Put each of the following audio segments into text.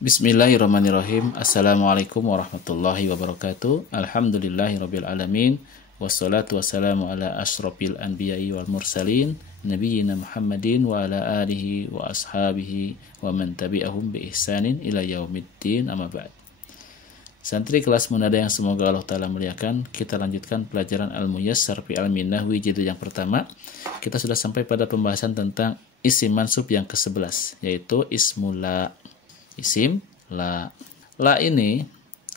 Bismillahirrahmanirrahim. Assalamualaikum warahmatullahi wabarakatuh. Alhamdulillahirabbil alamin. Wassalatu wassalamu ala asyrafil anbiya'i wal mursalin nabiyyina Muhammadin wa ala alihi wa ashabihi wa man tabi'ahum bi ihsanin ila yaumiddin, amma ba'd. Santri kelas munada yang semoga Allah Ta'ala muliakan, kita lanjutkan pelajaran Al-Muyassar fi Ilmin Nahwi jilid yang pertama. Kita sudah sampai pada pembahasan tentang isim mansub yang ke-11, yaitu ismul la. Isim la. La ini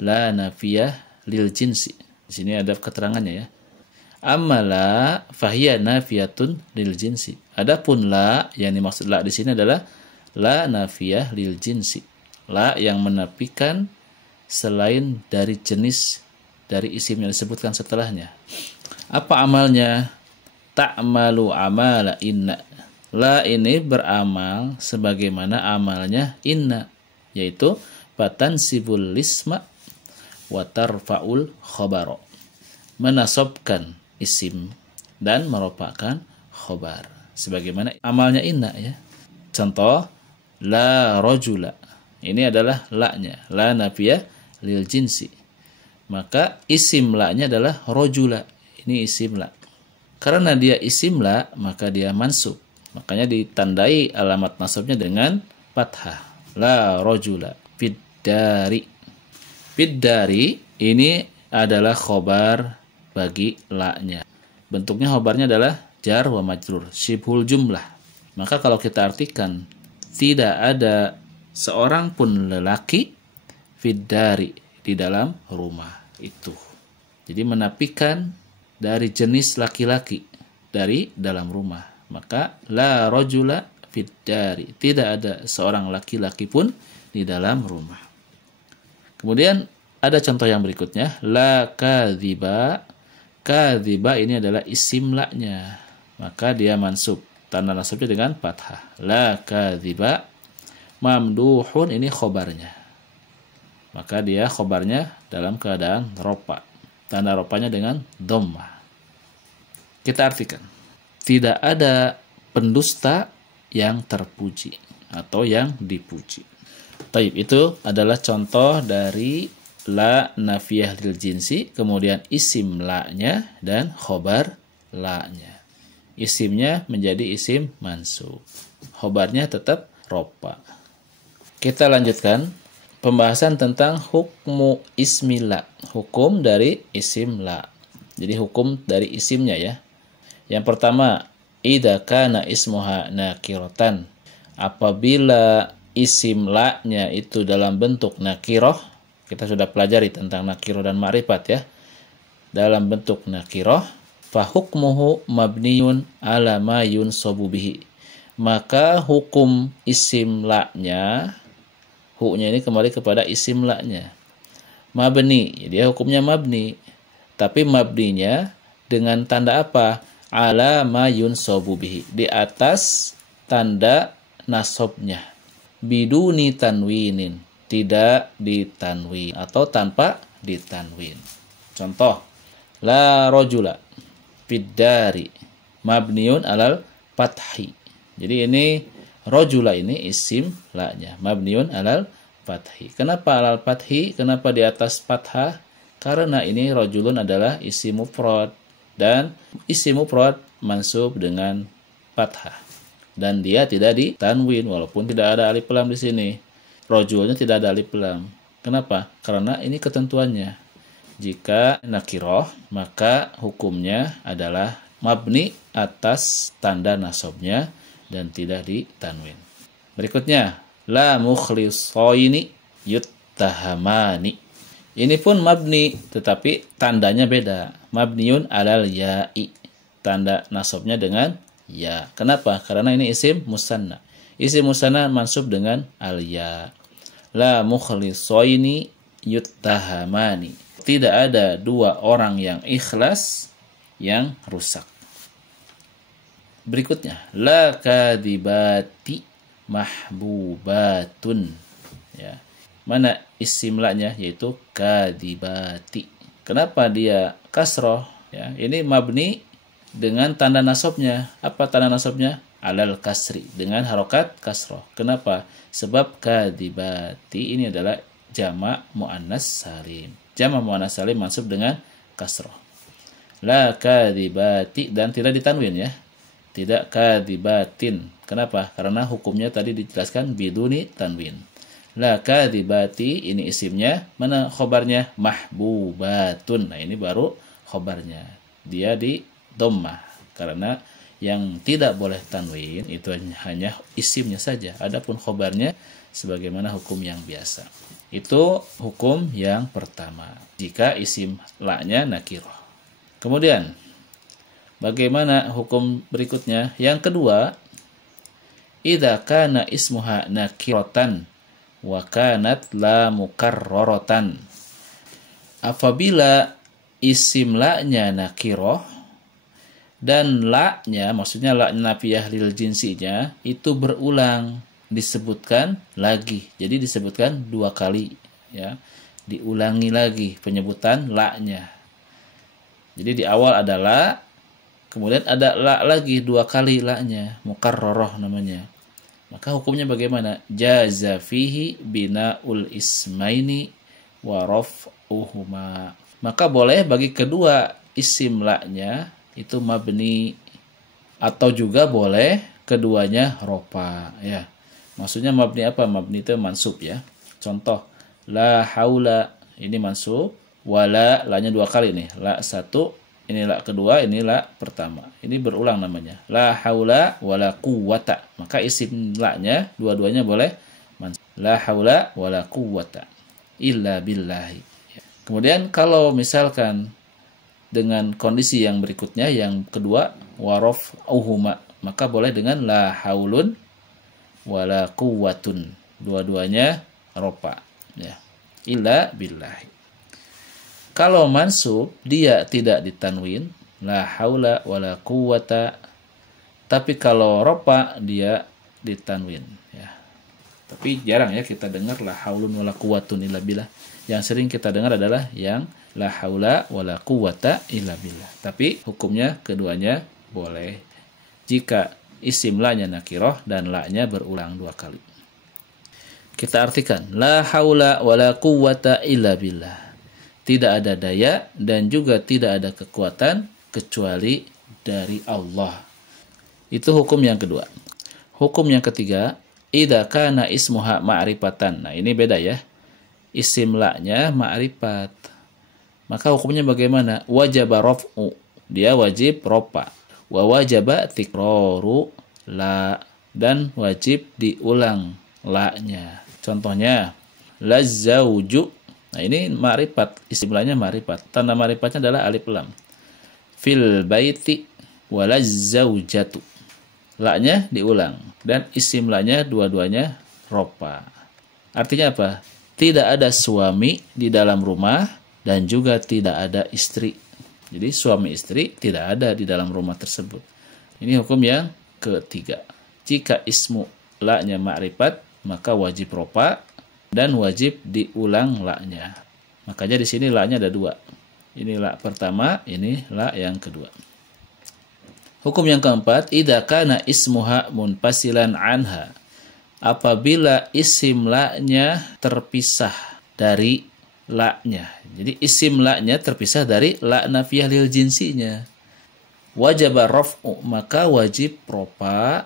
la nafiyah lil jinsi. Di sini ada keterangannya ya. Amma la fahiya nafiyatun lil jinsi. Adapun la yang dimaksud la di sini adalah la nafiyah lil jinsi. La yang menafikan selain dari jenis dari isim yang disebutkan setelahnya. Apa amalnya? Ta'malu amala inna. La ini beramal sebagaimana amalnya inna, yaitu fatansibul lisma wa tarfa'ul khabaro, menasobkan isim dan merupakan khobar sebagaimana amalnya inna ya. Contoh la rajula, ini adalah la-nya, la nafiyah lil jinsi, maka isim la-nya adalah rajula, ini isim la. Karena dia isim la maka dia mansub, makanya ditandai alamat nasabnya dengan fathah. La rajula fiddari. Fiddari ini adalah khobar bagi la-nya. Bentuknya khobarnya adalah jar wa majrur, syibhul jumlah. Maka kalau kita artikan, tidak ada seorang pun lelaki fiddari, di dalam rumah itu. Jadi menafikan dari jenis laki-laki dari dalam rumah. Maka la rajula fiddari, tidak ada seorang laki-laki pun di dalam rumah. Kemudian ada contoh yang berikutnya, la kadhiba. Kadhiba ini adalah isim la-nya, maka dia mansub, tanda nasabnya dengan fathah. La kadhiba. Mamduhun ini khobarnya, maka dia khobarnya dalam keadaan ropa, tanda ropanya dengan dhammah. Kita artikan, tidak ada pendusta yang terpuji atau yang dipuji. Taib, itu adalah contoh dari la nafiyah lil jinsi, kemudian isim la-nya dan khobar la-nya. Isimnya menjadi isim mansub, khobarnya tetap ropa. Kita lanjutkan pembahasan tentang hukmu ismi la, hukum dari isim la. Jadi hukum dari isimnya ya. Yang pertama, idza kana ismuha nakiratan, apabila isim la-nya itu dalam bentuk nakiroh, kita sudah pelajari tentang nakiroh dan ma'rifat ya. Dalam bentuk nakiroh, fa hukmuhu mabniyun ala ma yunsabu bihi, maka hukum isim la-nya, hu-nya ini kembali kepada isim la-nya. Mabni, dia hukumnya mabni, tapi mabninya dengan tanda apa? Ala ma yunsabu bihi, di atas tanda nasabnya, biduni tanwinin, tidak ditanwin atau tanpa ditanwin. Contoh, la rajula fiddari mabniun alal fathi. Jadi ini rajula ini isim la-nya, mabniun alal fathi. Kenapa alal fathi? Kenapa di atas fathah? Karena ini rajulun adalah isim mufrad, dan isim mufrad mansub dengan fathah, dan dia tidak ditanwin walaupun tidak ada alif lam di sini. Rajulnya tidak ada alif lam. Kenapa? Karena ini ketentuannya. Jika nakiroh, maka hukumnya adalah mabni atas tanda nasabnya dan tidak ditanwin. Berikutnya, la mukhlisaini yuttahamani. Ini pun mabni, tetapi tandanya beda. Mabniun alal ya'i, tanda nasabnya dengan ya. Kenapa? Karena ini isim musanna. Isim musanna mansub dengan al-ya. La mukhlisaini yuttahamani. Tidak ada dua orang yang ikhlas yang rusak. Berikutnya, la kadhibati mahbubatun. Ya. Mana isim la-nya? Yaitu kadhibati. Kenapa dia kasroh? Ya, ini mabni dengan tanda nasabnya. Apa tanda nasabnya? alal kasri dengan harokat kasroh. Kenapa? Sebab kadibati ini adalah jamak muannas salim. Jamak muannas salim mansub dengan kasroh. La kadibati dan tidak ditanwin ya. Tidak kadibatin. Kenapa? Karena hukumnya tadi dijelaskan biduni tanwin. La kadibati ini isimnya, mana khobarnya? Mahbubatun. Nah ini baru khobarnya. Dia di dhammah. Karena yang tidak boleh tanwin itu hanya isimnya saja. Adapun khobarnya sebagaimana hukum yang biasa. Itu hukum yang pertama. Jika isim la-nya nakiroh. Kemudian bagaimana hukum berikutnya? Yang kedua, idza kana ismuha nakiratan wa kanat la mukarraratan. Apabila isim la-nya nakiroh dan la-nya, maksudnya la-nya nafiyah lil jinsinya itu berulang, disebutkan lagi. Jadi disebutkan 2 kali ya. Diulangi lagi penyebutan la-nya. Jadi di awal ada la, kemudian ada la lagi 2 kali la-nya, mukarrarah namanya. Maka hukumnya bagaimana? Jaza fihi bina'ul ismaini wa raf'uhuma. Maka boleh bagi kedua isim la-nya itu mabni, atau juga boleh keduanya ropa ya. Maksudnya mabni apa? Mabni itu mansub ya. Contoh, la haula ini mansub, wala la-nya 2 kali nih. La 1, ini la kedua, ini la pertama. Ini berulang namanya. La haula wala quwata. Maka isim la-nya dua-duanya boleh mansub. La haula wala quwata illa billahi. Kemudian kalau misalkan dengan kondisi yang berikutnya, yang kedua, warof auhuma, maka boleh dengan la haulun wala quwwatun. Dua-duanya ropa ya. Illa billahi. Kalau mansub dia tidak ditanwin, la haula wala quwwata. Tapi kalau ropa dia ditanwin ya. Tapi jarang ya kita dengar la haulun wala quwwatun illa billah. Yang sering kita dengar adalah yang la haula wala quwwata illa billah. Tapi hukumnya keduanya boleh jika isim la-nya nakiroh dan la-nya berulang 2 kali. Kita artikan la haula wala quwwata illa billah. Tidak ada daya dan juga tidak ada kekuatan kecuali dari Allah. Itu hukum yang kedua. Hukum yang ketiga, idza kana ismuha ma'rifatan. Nah, ini beda ya. Isim la-nya ma'rifat. Maka hukumnya bagaimana? Wajaba raf'u. Dia wajib ropa. Wa wajaba tikraru la. Dan wajib diulang la-nya. Contohnya, lazauju. Nah ini ma'rifat. Isim la-nya ma'rifat. Tanda ma'rifatnya adalah alif lam. Fil baiti walazaujatu. La-nya diulang. Dan isim la-nya dua-duanya ropa. Artinya apa? Tidak ada suami di dalam rumah dan juga tidak ada istri. Jadi suami istri tidak ada di dalam rumah tersebut. Ini hukum yang ketiga. Jika ismu la-nya ma'rifat, maka wajib ropa dan wajib diulang la-nya. Makanya di sini la-nya ada 2. Ini la pertama, ini la yang kedua. Hukum yang keempat, idza kana ismuha munfasilan anha. Apabila isim la-nya terpisah dari la-nya. Jadi isim la-nya terpisah dari la nafiyah lil jinsinya. Wajaba raf'u, maka wajib ropa,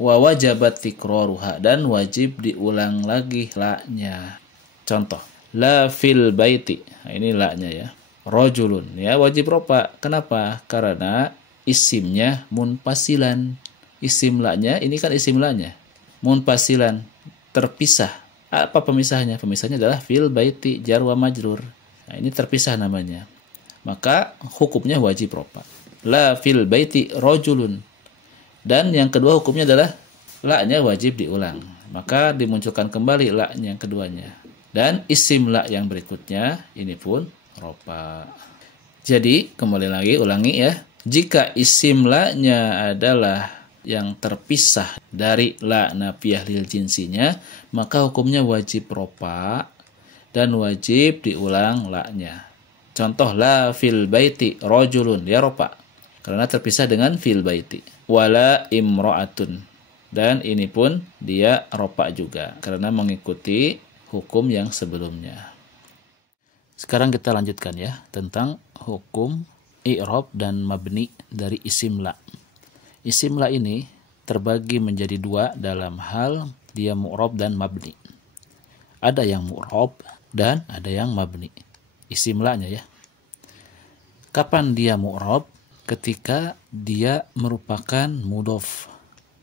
wa wajabat tikraruha, dan wajib diulang lagi la-nya. Contoh, la fil baiti. Nah, ini la-nya ya. Rajulun, ya wajib ropa. Kenapa? Karena isimnya munfasilan. Isim la-nya, ini kan isim la-nya. Munfasilan, terpisah. Apa pemisahnya? Pemisahnya adalah fil baiti jar wa majrur. Nah, ini terpisah namanya. Maka hukumnya wajib ropa. La fil baiti rajulun. Dan yang kedua hukumnya adalah la-nya wajib diulang. Maka dimunculkan kembali la-nya yang keduanya. Dan isim la yang berikutnya ini pun ropa. Jadi kembali lagi ulangi ya. Jika isim la-nya adalah yang terpisah dari la nafiyah lil jinsinya, maka hukumnya wajib ropa dan wajib diulang la-nya. Contoh, la fil baiti rajulun, ya ropa. karena terpisah dengan fil baiti. Wala imra'atun, dan ini pun dia rofa juga karena mengikuti hukum yang sebelumnya. Sekarang kita lanjutkan ya tentang hukum i'rab dan mabni dari isim la. Isim la ini terbagi menjadi dua dalam hal dia mu'rab dan mabni. Ada yang mu'rab dan ada yang mabni. Isim la-nya ya. Kapan dia mu'rab? Ketika dia merupakan mudhof.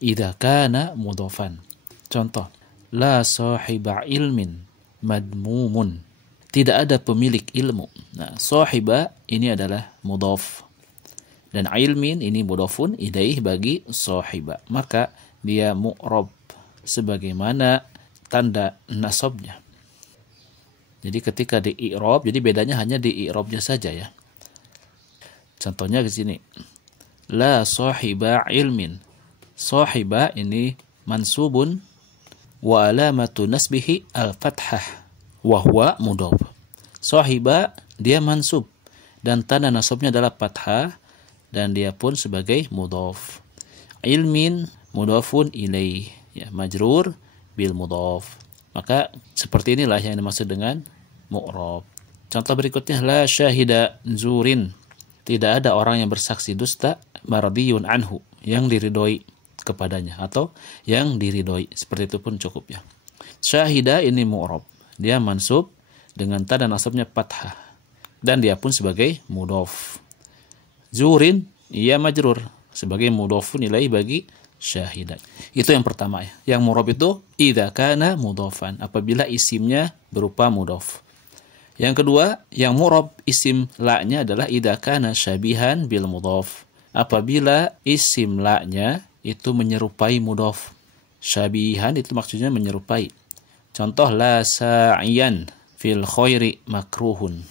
Idza kana mudhofan. Contoh, la sahiba ilmin madmumun. Tidak ada pemilik ilmu. Nah, sahiba ini adalah mudhof. Dan ilmin ini mudhofun ilaih bagi sahiba. Maka dia mu'rab sebagaimana tanda nasabnya. Jadi ketika di i'rab, jadi bedanya hanya di i'rabnya saja ya. Contohnya di sini. La sahiba ilmin. Sahiba ini mansubun wa alamatu nasbihi al-fathah wa huwa mudhaf. Sahiba dia mansub dan tanda nasabnya adalah fathah dan dia pun sebagai mudhaf. Ilmin mudhafun ilaih, ya, majrur bil mudhaf. Maka seperti inilah yang dimaksud dengan mu'rab. Contoh berikutnya, la syahida zurin. Tidak ada orang yang bersaksi dusta mardiyun anhu, yang diridhoi kepadanya atau yang diridhoi. Seperti itu pun cukup ya. Syahida ini mu'rab. Dia mansub dengan tanda nasabnya fathah dan dia pun sebagai mudhaf. Zurin ia majrur sebagai mudhafun ilaih bagi syahidat. Itu yang pertama ya. Yang mu'rab itu idza kana mudhafan, apabila isimnya berupa mudhaf. Yang kedua, yang mu'rab isim la-nya adalah idza kana syabihan bil mudhaf. Apabila isim la-nya itu menyerupai mudhaf. Syabihan itu maksudnya menyerupai. Contoh, la sa'iyan fil khairi makruhun.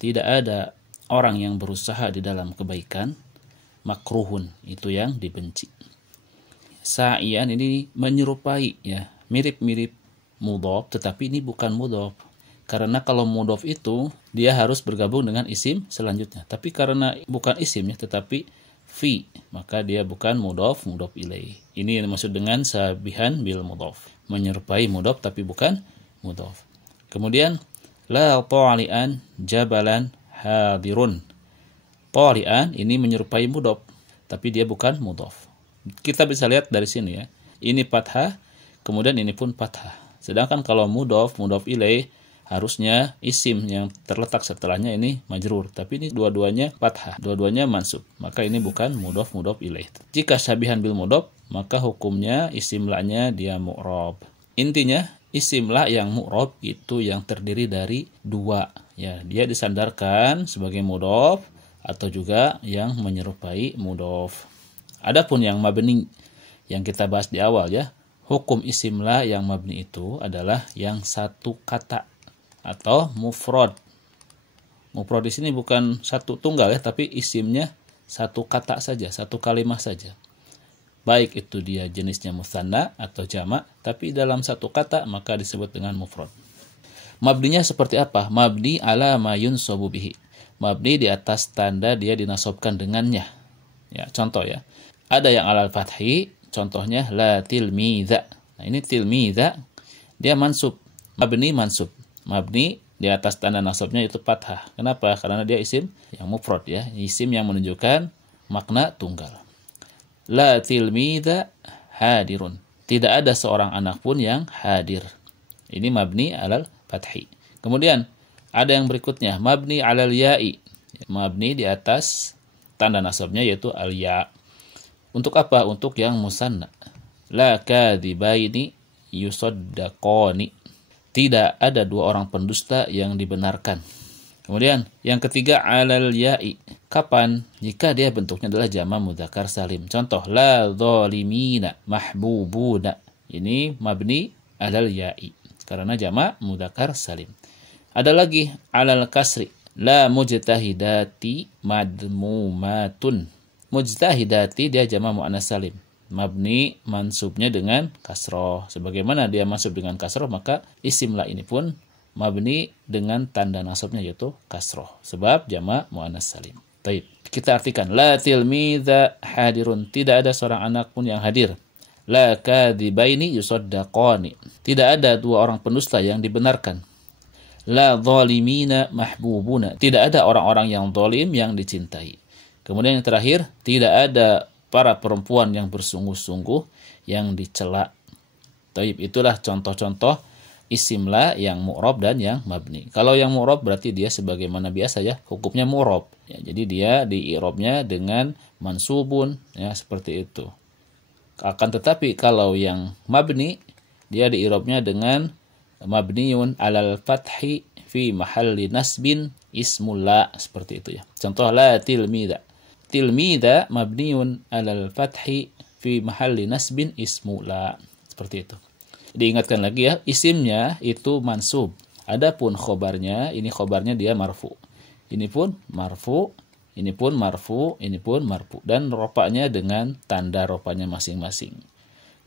Tidak ada orang yang berusaha di dalam kebaikan, makruhun itu yang dibenci. Sa'iyan ini menyerupai ya, mirip-mirip mudhaf, tetapi ini bukan mudhaf. Karena kalau mudhaf itu dia harus bergabung dengan isim selanjutnya. Tapi karena bukan isimnya tetapi fi, maka dia bukan mudhaf ilaih. Ini yang dimaksud dengan sabihan bil mudhaf. Menyerupai mudhaf tapi bukan mudhaf. Kemudian la tali'an jabalan hadirun. Tali'an ini menyerupai mudhaf tapi dia bukan mudhaf. Kita bisa lihat dari sini ya. Ini fathah, kemudian ini pun fathah. Sedangkan kalau mudhaf ilaih harusnya isim yang terletak setelahnya ini majrur, tapi ini dua-duanya fathah, dua-duanya mansub. Maka ini bukan mudhaf ilaih. Jika syabihan bil mudhaf, maka hukumnya isim la-nya dia mu'rab. Intinya isim la yang mu'rab itu yang terdiri dari dua, ya, dia disandarkan sebagai mudhaf atau juga yang menyerupai mudhaf. Adapun yang mabni yang kita bahas di awal ya, hukum isim la yang mabni itu adalah yang satu kata atau mufrad. Mufrad di sini bukan satu tunggal ya, tapi isimnya satu kata saja, satu kalimat saja. Baik itu dia jenisnya mutsanna atau jamak, tapi dalam satu kata maka disebut dengan mufrad. Mabninya seperti apa? Mabni ala ma yunsabu bihi. Mabni di atas tanda dia dinasabkan dengannya. Ya, contoh ya. Ada yang alal fathi, contohnya la tilmidza. Nah, ini tilmidza dia mansub, mabni mansub. Mabni di atas tanda nasabnya itu fathah. Kenapa? Karena dia isim yang mufrad ya, isim yang menunjukkan makna tunggal. La tilmidza hadirun. Tidak ada seorang anak pun yang hadir. Ini mabni alal fathi. Kemudian ada yang berikutnya, mabni alal ya'i. Mabni di atas tanda nasabnya yaitu al ya'. Untuk apa? Untuk yang musanna. La kadzibaini yusaddaqani. Tidak ada dua orang pendusta yang dibenarkan. Kemudian yang ketiga alal ya'i. Kapan? Jika dia bentuknya adalah jamak mudzakkar salim. Contoh, la zalimina mahbubuna. Ini mabni alal ya'i karena jamak mudzakkar salim. Ada lagi alal kasri. La mujtahidati madmumatun. Mujtahidati dia jamak muannas salim. Mabni mansubnya dengan kasroh. Sebagaimana dia mansub dengan kasroh, maka isim la ini pun mabni dengan tanda nasabnya yaitu kasroh. Sebab jamak muannas salim. Baik, kita artikan. La tilmidha hadirun. Tidak ada seorang anak pun yang hadir. La kadhibaini yusaddaqani. Tidak ada dua orang pendusta yang dibenarkan. La zalimina mahbubuna. Tidak ada orang-orang yang zalim yang dicintai. Kemudian yang terakhir, tidak ada para perempuan yang bersungguh-sungguh yang dicela. Taib, itulah contoh-contoh isim la yang mu'rab dan yang mabni. Kalau yang mu'rab berarti dia sebagaimana biasa ya, hukumnya mu'rab. Ya, jadi dia di i'rabnya dengan mansubun, ya seperti itu. Akan tetapi kalau yang mabni, dia di i'rabnya dengan mabniun alal fathi fi mahalli nasbin ismul la, seperti itu ya. Contoh la tilmida. Tilmida mabniun alal fathi fi mahalli nasbin ismul la, seperti itu. Diingatkan lagi ya, isimnya itu mansub. Adapun khobarnya, ini khobarnya dia marfu. Ini pun marfu, ini pun marfu, ini pun marfu. Dan rofanya dengan tanda rofanya masing-masing.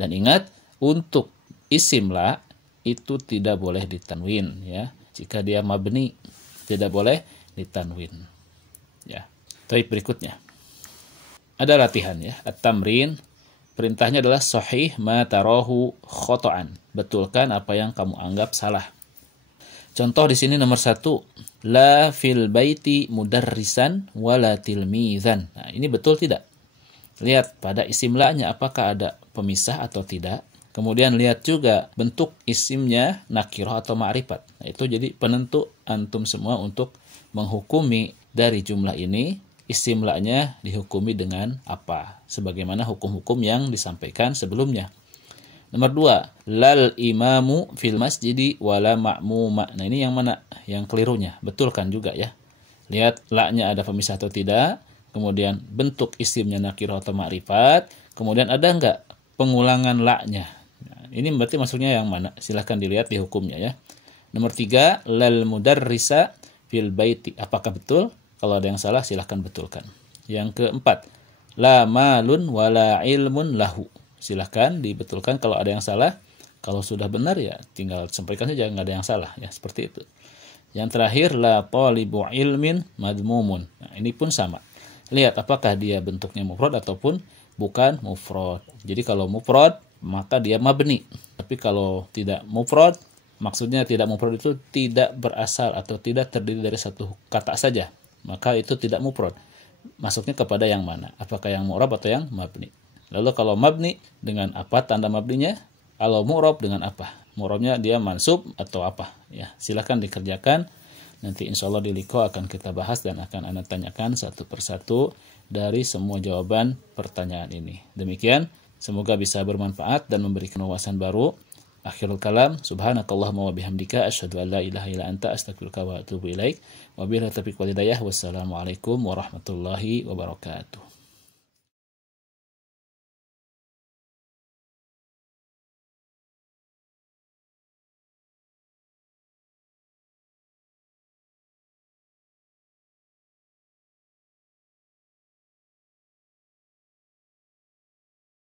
Dan ingat, untuk isim la, itu tidak boleh ditanwin ya. Jika dia mabni tidak boleh ditanwin. Ya. Tapi berikutnya. Ada latihan ya, at-tamrin. Perintahnya adalah sahih ma tarahu khoto'an. Betulkan apa yang kamu anggap salah. Contoh di sini nomor 1, la fil baiti mudarrisan wala tilmizan. Nah, ini betul tidak? Lihat pada isim la-nya apakah ada pemisah atau tidak. Kemudian lihat juga bentuk isimnya nakirah atau ma'rifat. Nah, itu jadi penentu antum semua untuk menghukumi dari jumlah ini isim la-nya dihukumi dengan apa. Sebagaimana hukum-hukum yang disampaikan sebelumnya. Nomor 2, lal imamu fil masjidi wala ma'muma. Nah, ini yang mana? Yang kelirunya. Betulkan juga ya. Lihat la-nya ada pemisah atau tidak. Kemudian bentuk isimnya nakirah atau ma'rifat. Kemudian ada enggak pengulangan la-nya. Ini berarti maksudnya yang mana? Silahkan dilihat di hukumnya ya. Nomor 3, lal mudarrisa fil baiti. Apakah betul? Kalau ada yang salah silahkan betulkan. Yang keempat, la malun wala ilmun lahu. Silahkan dibetulkan kalau ada yang salah. Kalau sudah benar ya tinggal sampaikan saja, nggak ada yang salah ya, seperti itu. Yang terakhir, la talibu ilmin madmumun. Nah, ini pun sama. Lihat apakah dia bentuknya mufrad ataupun bukan mufrad. Jadi kalau mufrad maka dia mabni. Tapi kalau tidak mufrad, maksudnya tidak mufrad itu tidak berasal atau tidak terdiri dari satu kata saja. Maka itu tidak mufrad. Masuknya kepada yang mana? Apakah yang mu'rab atau yang mabni? Lalu kalau mabni dengan apa tanda mabninya? Kalau mu'rab dengan apa? Mu'rabnya dia mansub atau apa? Ya, silakan dikerjakan. Nanti insya Allah di Liko akan kita bahas dan akan Anda tanyakan satu persatu dari semua jawaban pertanyaan ini. Demikian. Semoga bisa bermanfaat dan memberikan wawasan baru. Akhirul kalam, subhanakallahumma wa bihamdika asyhadu an la ilaha illa anta astaghfiruka wa atubu ilaik. Wabillahi taufiq wal hidayah. Wassalamualaikum warahmatullahi wabarakatuh.